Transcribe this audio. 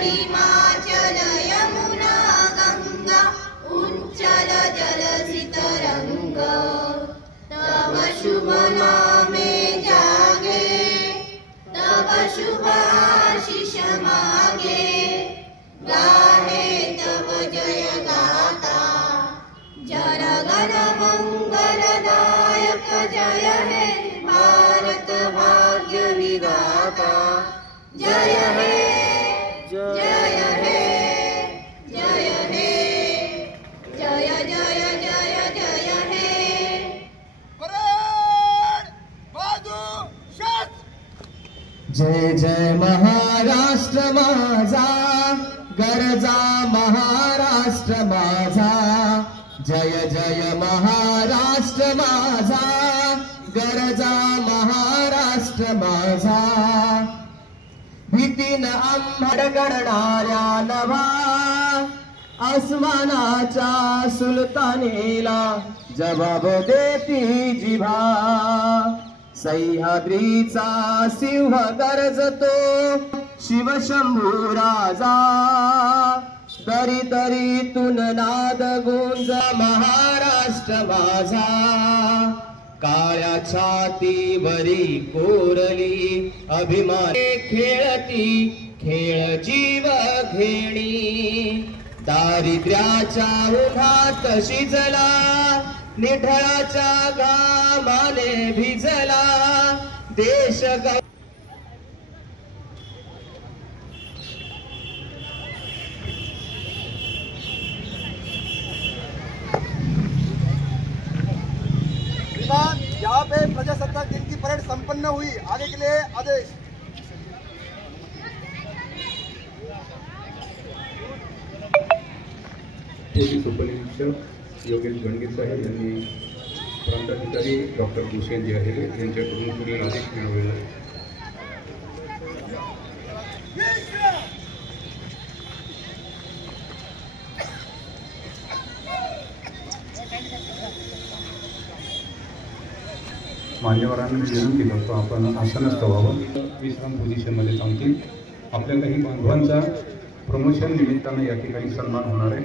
हिमाचल यमुना गंगा उच्चल जलधितरंग तव शुभ नामे जागे तव शुभ आशीष मागे गाहे तव जय गाता जनगण मंगलदायक जय हे भारत भाग्य विधाता जय हे जय हे जय हे जय जय जय जय हे परेड बाजू शत जय जय महाराष्ट्र माझा गरजा महाराष्ट्र माझा जय जय महाराष्ट्र माझा गरजा महाराष्ट्र माझा भीतीन आंबड गणणाऱ्या नभा आसमानाच्या सुलतानेला जबाब देती जिभा सह्याद्रीचा सिंह गर्जतो शिवशंभू राजा दरी दरीतून नाद गुंज महाराष्ट्र माझा काळ्या छातीवरी कोरली अभिमाने खेळती खेळ जीव घेणी दारिद्र्याच्या उन्हात शिजला निढळाच्या घामाने भिजला देश यहाँ पे प्रजासत्ताक दिन की परेड संपन्न हुई। आगे के लिए आदेश। पोलीस उपनिरीक्षक योगेश गणगे साहेब यांनी प्रांताधिकारी डॉक्टर भूषण जे आहे यांच्याकडून पुढील आदेश मिळवलेला आहे। मान्यवरांना विनंती करतो आपण आसनस्थ व्हावं, विश्राम पोझिशनमध्ये थांबतील। आपल्या काही बांधवांचा प्रमोशन निमित्तानं या ठिकाणी सन्मान होणार आहे।